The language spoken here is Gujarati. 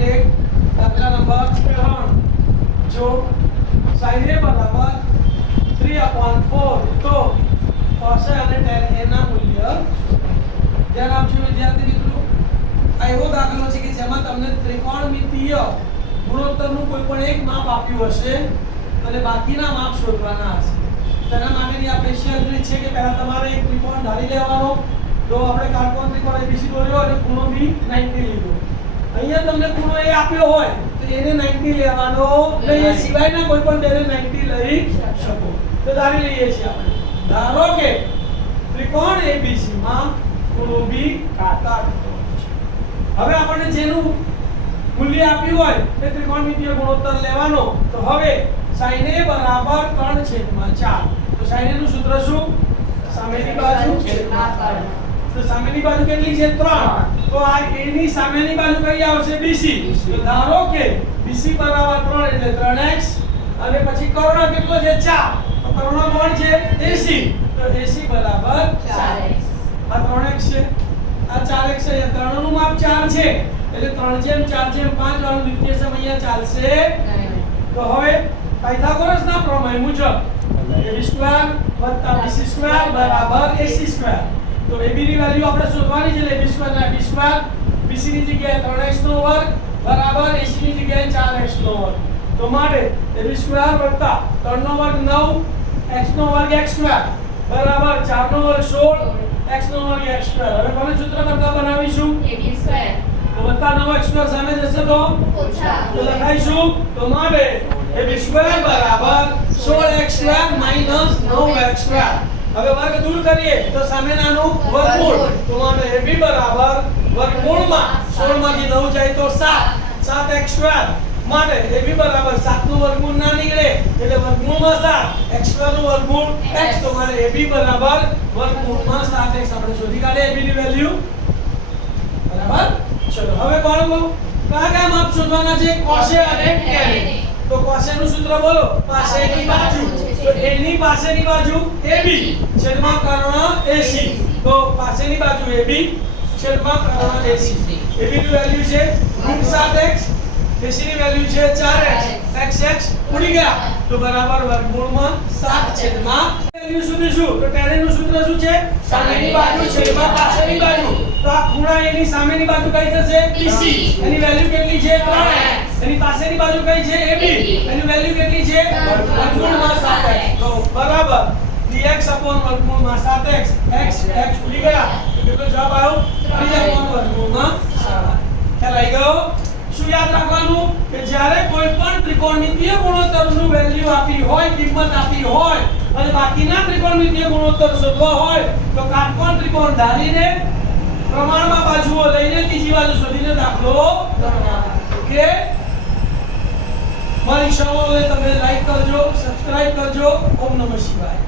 1 દાખલા નંબર 3 જો sin a બરાબર 3/4 તો cos a અને tan a ના મૂલ્ય ધ્યાન આપજો વિદ્યાર્થી મિત્રો આ એવો દાખલો છે કે જેમાં તમને ત્રિકોણમિતિય ગુણોત્તરનું કોઈ પણ એક માપ આપ્યું હશે અને બાકીના માપ શોધવાના હશે તેના માટેની આ સ્પેશિયલ રીત છે કે પહેલા તમારે એક ત્રિકોણ ધારી લેવાનો તો આપણે કાટકોણ ત્રિકોણ ABC દોર્યો અને ખૂણો B 90 લીધો અહીંયા તમને ખૂણો A આપ્યો હોય તો એને 90 લેવાનો અને એ સિવાયના કોઈ પણ બેને 90 લઈ શકો તો ધારી લઈએ છીએ આપણે ધારો કે ત્રિકોણ ABC માં ખૂણો B કાટકોણ છે હવે આપણને જેનું મૂલ્ય આપ્યું હોય તે ત્રિકોણમિતિય ગુણોત્તર લેવાનો તો હવે sin a બરાબર 3/4 તો sin a નું સૂત્ર શું સામેની બાજુ છેદમાં તો સામેની બાજુ કેટલી છે 3 તો આ a ની સામેની બાજુ કઈ આવશે BC તો ધારો કે BC બરાબર 3 એટલે 3x અને પછી કર્ણ કેટલો છે 4 તો કર્ણ કોણ છે AC તો AC બરાબર 4x આ 3x છે આ 4x છે કર્ણનું માપ 4 છે એટલે 3/4/5 વાળું દ્વિતીય સમ અહીંયા ચાલશે તો હવે પાયથાગોરસના પ્રમેય મુજબ ab² + bc² બરાબર ac² તો ab ની વેલ્યુ આપણે શોધવાની છે એટલે ab² ના ab² bc ની જગ્યાએ 3x નો વર્ગ બરાબર ac ની જગ્યાએ 4x નો વર્ગ તો માટે ab² + 3 નો વર્ગ 9 x નો વર્ગ x² બરાબર 4 નો વર્ગ 16 x નો વર્ગ x². હવે કોને સૂત્ર કરતા બનાવીશું ab² તો વત્તા 9x² સામે જશે તો ઓછા તો લખાઈશું તો માટે ab² બરાબર 16x² - 9x². હવે વર્ગ દૂર કરીએ તો સામેનાનું વર્ગમૂળ તો માટે ab બરાબર વર્ગમૂળમાં 16 માંથી 9 જાય તો 7x² માટે ab બરાબર 7 નું વર્ગમૂળ ના નીકળે એટલે વર્ગમૂળમાં 7 x² નું વર્ગમૂળ x તો માટે ab બરાબર વર્ગમૂળમાં 7x આપણે શોધી કાઢીએ ab ની વેલ્યુ બરાબર. ચલો હવે બાળકો કયા માપ શોધવાના છે cos a અને tan a તો cos a નું સૂત્ર બોલો પાસેની બાજુ તો a ની પાસેની બાજુ ab છેદમાં કર્ણ ac તો પાસેની બાજુ ab છેદમાં કર્ણ ac ab ની વેલ્યુ છે √7x ac ની વેલ્યુ છે 4x x ઉડી ગયા તો બરાબર વર્ગમૂળમાં 7 છેદમાં વેલ્યુ શોધીશું તો tan a નું સૂત્ર શું છે સામેની બાજુ છેદમાં પાસેની બાજુ તો આ ખૂણા એની સામેની બાજુ કઈ થશે BC એની વેલ્યુ કેટલી છે 3x એની પાસેની બાજુ કઈ છે AB એની વેલ્યુ કેટલી છે વર્ગમૂળમાં 7x તો બરાબર dx વર્ગમૂળમાં 7x x ઉડી ગયા તો કેટલો જવાબ આવ્યો 3 વર્ગમૂળમાં 7. ખ્યાલ આવી ગયો. શું યાદ રાખવાનું કે જ્યારે કોઈ પણ ત્રિકોણમિતિય ગુણોત્તરનું વેલ્યુ આપી હોય કિંમત આપી હોય અને બાકીના ત્રિકોણમિતિય ગુણોત્તર શોધવા હોય તો કાટકોણ ત્રિકોણ ધારીને પ્રમાણમાં બાજુઓ લઈને ત્રીજી બાજુ શોધીને દાખલો ગણવાનો. ઓકે મારી શોને તમે લાઈક કરજો સબસ્ક્રાઇબ કરજો. ઓમ નમઃ શિવાય.